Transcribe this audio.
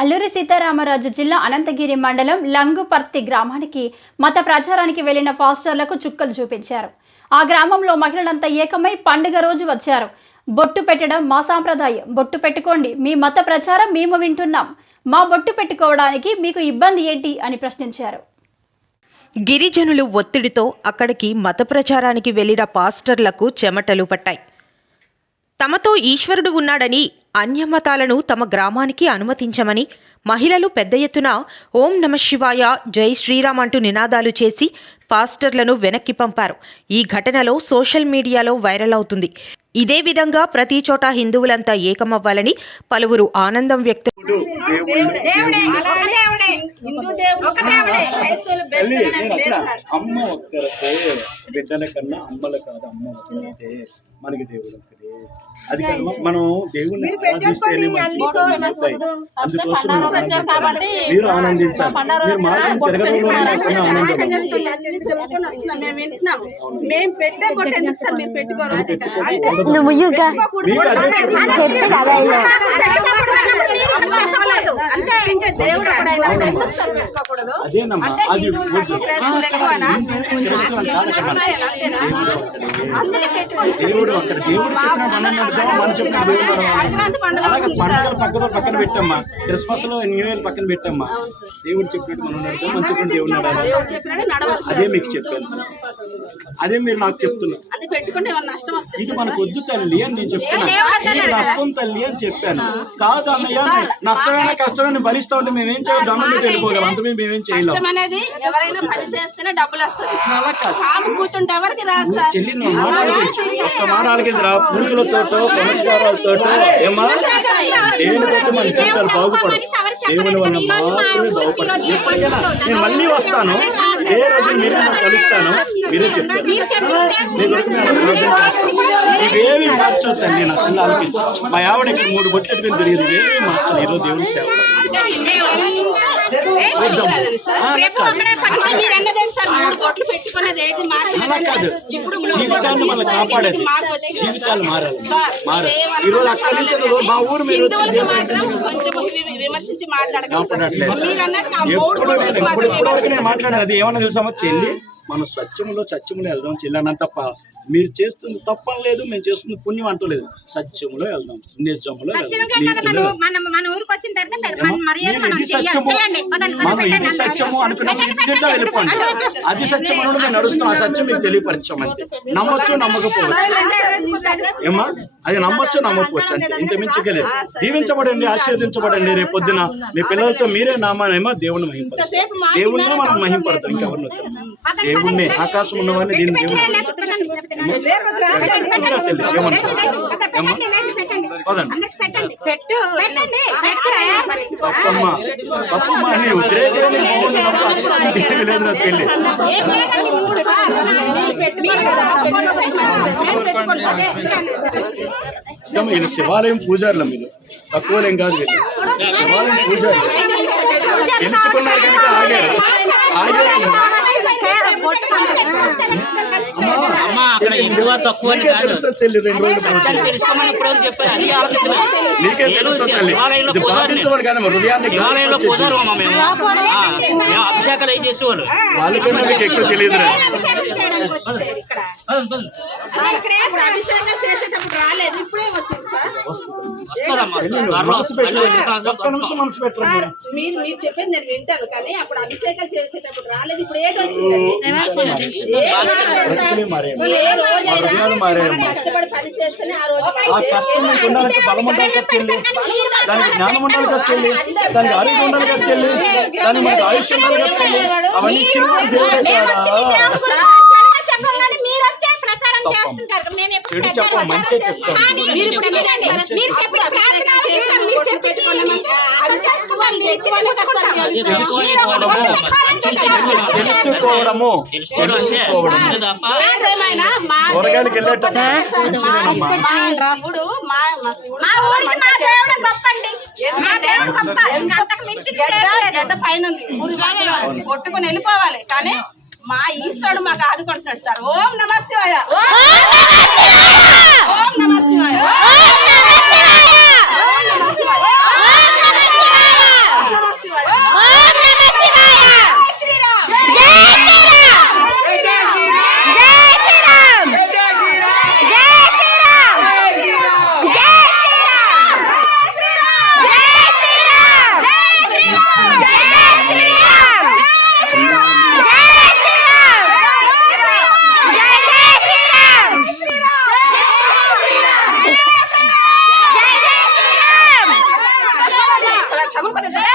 అల్లూరి సీతారామరాజు జిల్లా అనంతగిరి మండలం లంగుపర్తి గ్రామానికి మత ప్రచారానికి వెళ్లిన ఫాస్టర్లకు చుక్కలు చూపించారు. ఆ గ్రామంలో మహిళలంతా ఏకమై పండుగ రోజు వచ్చారు. బొట్టు పెట్టడం మా సాంప్రదాయం, బొట్టు పెట్టుకోండి, మీ మత ప్రచారం మేము వింటున్నాం, మా బొట్టు పెట్టుకోవడానికి మీకు ఇబ్బంది ఏంటి అని ప్రశ్నించారు. గిరిజనులు ఒత్తిడితో అక్కడికి మత ప్రచారానికి వెళ్లిన పాస్టర్లకు చెమటలు పట్టాయి. తమతో ఈశ్వరుడు ఉన్నాడని, అన్యమతాలను తమ గ్రామానికి అనుమతించమని మహిళలు పెద్ద ఎత్తున ఓం నమ శివాయ, జై శ్రీరామ్ అంటూ నినాదాలు చేసి పాస్టర్లను వెనక్కి పంపారు. ఈ ఘటనలో సోషల్ మీడియాలో వైరల్ అవుతుంది. ఇదే విధంగా ప్రతి చోట హిందువులంతా ఏకమవ్వాలని పలువురు ఆనందం వ్యక్తం మనకి దేవుడు అది మనం దేవుడిని ఆరాధిస్తేనే అందుకోసం మీరు ఆనందించాలి. మీరు మార్గం తిరగడంలో అదేనమ్మా, అది దేవుడు అక్కడ దేవుడు చెప్పిన మనం నడుద్దాం, మనం చెప్పిన దేవుడు అలాగే పండుగలు పక్కన పెట్టమ్మా, క్రిస్మస్ లో న్యూ ఇయర్ పక్కన పెట్టమ్మా. దేవుడు చెప్పినట్టు మనం నడుద్దాం, మనం చెప్పిన దేవుడు నడాలి. అదే మీకు చెప్పాను, అదే మీరు నాకు చెప్తున్నారు. ఇది మనకు వద్దు తల్లి అని నేను చెప్తున్నా. ఇది నష్టం తల్లి అని చెప్పాను. కాదు అన్నయ్య, నష్టమైన కష్టమైన భరిస్తా ఉంటే మేమేం చేయాలి? దండం పెట్టి వెళ్ళిపోగలం, అంత మేమేం చేయలేం. చెల్లి మారాలకి పూజలతో పునస్కారాలతో ఏమా దేవుని బట్టి మన జీవితాలు బాగుపడదు. దేవుని వల్ల మాత్రమే బాగుపడదు. నేను మళ్ళీ వస్తాను, ఏ రోజు మీరు కలుస్తాను, మీరే చెప్తారు. ఇవేమి మార్చొద్దండి. నా పిల్లలు ఆలోచించి మా ఆవిడకి 3 బొట్లు పెట్టుకుని తిరిగింది. ఇవేమి మార్చాలి. ఈరోజు దేవుని సేవ జీవితాన్ని మనం కాపాడేది, జీవితాలు మారాలి. ఈరోజు అక్కడి నుంచి మా ఊరు మీరు ఎప్పుడు నేను మాట్లాడేది ఏమన్నా తెలుసామో చెల్లి, మనం సత్యములో వెళ్దాం చెల్లి అన్న తప్ప. మీరు చేస్తుంది తప్పని లేదు, మేము చేస్తుంది పుణ్యం అంటలేదు. సత్యములో వెళ్దాం, నిజములో వెళ్దాం. మనం ఇది సత్యము అనుకున్నప్పుడు ఇంటింటా వెళ్ళిపోండి. అది సత్యం అనడం మేము నడుస్తాం. ఆ సత్యం మీకు తెలియపరిచాం అంతే. నమ్మొచ్చు నమ్మకపోవచ్చు ఏమా, అది నమ్మొచ్చు నమ్మకపోవచ్చు అంతే, ఇంత మించగలేదు. దీవించబడండి, ఆశీర్వదించబడండి. రేపు పొద్దున మీ పిల్లలతో మీరే నామానేమో దేవుని మహింపడతారు. దేవుణ్ణే మనం మహింపడతాం, ఇంకెవరిని దేవుణ్ణి. ఆకాశం ఉన్నవాడిని దీన్ని దేవుని తప్పమ్మా అని లేదు నా చెల్లి. వీళ్ళు శివాలయం పూజారులు, మీరు తక్కువలేం కాదు. వీళ్ళు శివాలయం పూజారులు తెలుసుకున్నారు కనుక ఆగారు. తెలుసా చెల్లి? 2 రోజులు నీకే తెలుసా తల్లి? ఇది బాధించబడి కానీ హృదయాన్ని వాళ్ళకన్నా మీకు ఎక్కువ తెలియదు. మనసు పెట్టండి, ఒక్క నిమిషం మనసు పెట్టండి. మీరు చెప్పేది నేను వింటాను, కానీ అప్పుడు అభిషేకం చేసేటప్పుడు రాలేదు. ఇప్పుడు ఏంటి వచ్చిందండి? కష్టపడి పని చేస్తేనే ఆ రోజు ఆ కష్టం మీకు ఉండాలంటే బలం ఉండాలి కదా చెల్లి, దానికి జ్ఞానం ఉండాలి కదా చెల్లి, దానికి ఆరోగ్యం ఉండాలి కదా చెల్లి, దానికి మనకి ఆయుష్ ఉండాలి కదా చెల్లి. అవన్నీ చిన్న దేవుడే చెడు చెప్ప మంచి చెప్తాం. తెలుసుకోవడము కూరగాయలకి వెళ్ళేటప్పుడు పైన కొట్టుకుని వెళ్ళిపోవాలి, కానీ మా ఈశ్వరుడు మాకు ఆదుకుంటున్నాడు సార్. ఓం నమః శివాయ, ఓం నమః శివాయ, ఓం నమః శివాయ. నమ్ముకుని